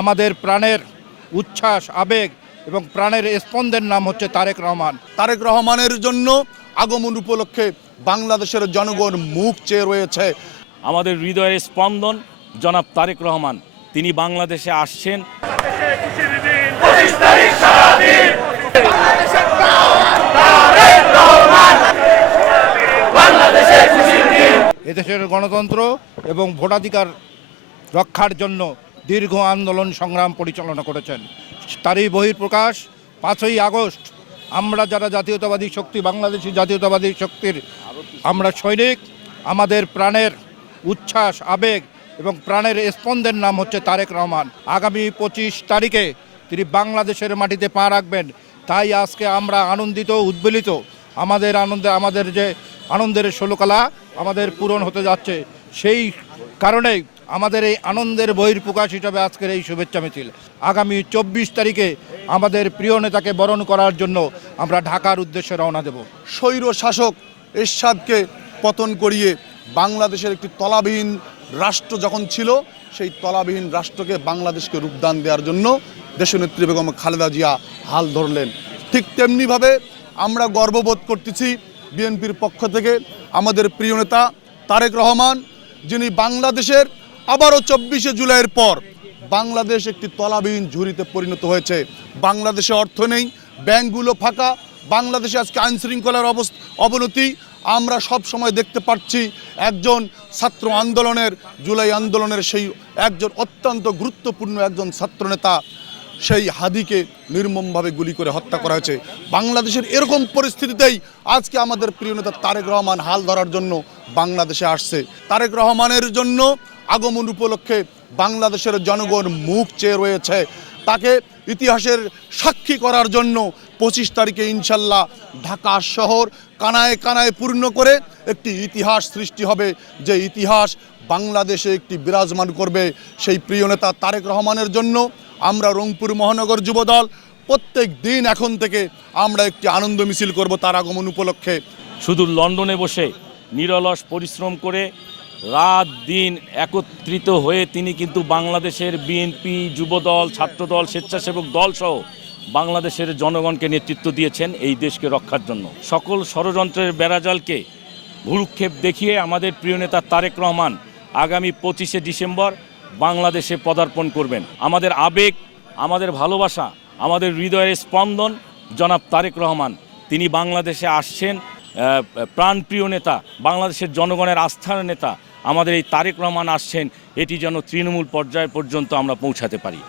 আমাদের প্রাণের উচ্ছ্বাস, আবেগ এবং প্রাণের স্পন্দনের নাম হচ্ছে তারেক রহমান। তারেক রহমানের জন্য আগমন উপলক্ষে বাংলাদেশের জনগণ মুখ চেয়ে রয়েছে। আমাদের হৃদয়ের স্পন্দন জনাব তারেক রহমান, তিনি বাংলাদেশে আসছেন। এদেশের গণতন্ত্র এবং ভোটাধিকার রক্ষার জন্য দীর্ঘ আন্দোলন সংগ্রাম পরিচালনা করেছেন। তারই বহিঃপ্রকাশ 5ই আগস্ট আমরা যারা জাতীয়তাবাদী শক্তি, বাংলাদেশি জাতীয়তাবাদী শক্তির আমরা সৈনিক, আমাদের প্রাণের উচ্ছ্বাস, আবেগ এবং প্রাণের স্পন্দনের নাম হচ্ছে তারেক রহমান। আগামী 25 তারিখে তিনি বাংলাদেশের মাটিতে পা রাখবেন। তাই আজকে আমরা আনন্দিত, উদ্বেলিত। আমাদের যে আনন্দের ষোলকলা আমাদের পূরণ হতে যাচ্ছে, সেই কারণেই আমাদের এই আনন্দের বহিঃপ্রকাশ হিসাবে আজকের এই শুভেচ্ছা মিছিল। আগামী 24 তারিখে আমাদের প্রিয় নেতাকে বরণ করার জন্য আমরা ঢাকার উদ্দেশ্যে রওনা দেব। স্বৈর শাসক এরশাদকে পতন করিয়ে বাংলাদেশের একটি তলাবিহীন রাষ্ট্র যখন ছিল, সেই তলাবিহীন রাষ্ট্রকে বাংলাদেশকে রূপদান দেওয়ার জন্য দেশনেত্রী বেগম খালেদা জিয়া হাল ধরলেন। ঠিক তেমনিভাবে আমরা গর্ববোধ করতেছি বিএনপির পক্ষ থেকে আমাদের প্রিয় নেতা তারেক রহমান, যিনি বাংলাদেশের আবারও 24শে জুলাইয়ের পর বাংলাদেশ একটি তলাবিহীন ঝুড়িতে পরিণত হয়েছে। বাংলাদেশে অর্থ নেই, ব্যাংকগুলো ফাঁকা, বাংলাদেশে আজকে আইনশৃঙ্খলার অবনতি আমরা সব সময় দেখতে পাচ্ছি। একজন ছাত্র আন্দোলনের, জুলাই আন্দোলনের সেই একজন অত্যন্ত গুরুত্বপূর্ণ একজন ছাত্রনেতা, সেই হাদিকে নির্মমভাবে গুলি করে হত্যা করা হয়েছে। বাংলাদেশের এরকম পরিস্থিতিতেই আজকে আমাদের প্রিয় নেতা তারেক রহমান হাল ধরার জন্য বাংলাদেশে আসছে। তারেক রহমানের জন্য আগমন উপলক্ষে বাংলাদেশের জনগণ মুখ চেয়ে রয়েছে। তাকে ইতিহাসের সাক্ষী করার জন্য 25 তারিখে ইনশাল্লাহ ঢাকা শহর কানায় কানায় পূর্ণ করে একটি ইতিহাস সৃষ্টি হবে, যে ইতিহাস বাংলাদেশে একটি বিরাজমান করবে সেই প্রিয় নেতা তারেক রহমানের জন্য আমরা রংপুর মহানগর যুবদল প্রত্যেক দিন এখন থেকে আমরা একটি আনন্দ মিছিল করব তার আগমন উপলক্ষে। শুধু লন্ডনে বসে নিরলস পরিশ্রম করে রাত দিন একত্রিত হয়ে তিনি কিন্তু বাংলাদেশের বিএনপি, যুবদল, ছাত্রদল, স্বেচ্ছাসেবক দল সহ বাংলাদেশের জনগণকে নেতৃত্ব দিয়েছেন এই দেশকে রক্ষার জন্য। সকল ষড়যন্ত্রের বেড়াজালকে ভুরুক্ষেপ দেখিয়ে আমাদের প্রিয় নেতা তারেক রহমান আগামী 25শে ডিসেম্বর বাংলাদেশে পদার্পণ করবেন। আমাদের আবেগ, আমাদের ভালোবাসা, আমাদের হৃদয়ের স্পন্দন জনাব তারেক রহমান, তিনি বাংলাদেশে আসছেন। প্রাণপ্রিয় নেতা, বাংলাদেশের জনগণের আস্থার নেতা আমাদের এই তারেক রহমান আসছেন, এটি যেন তৃণমূল পর্যায় পর্যন্ত আমরা পৌঁছাতে পারি।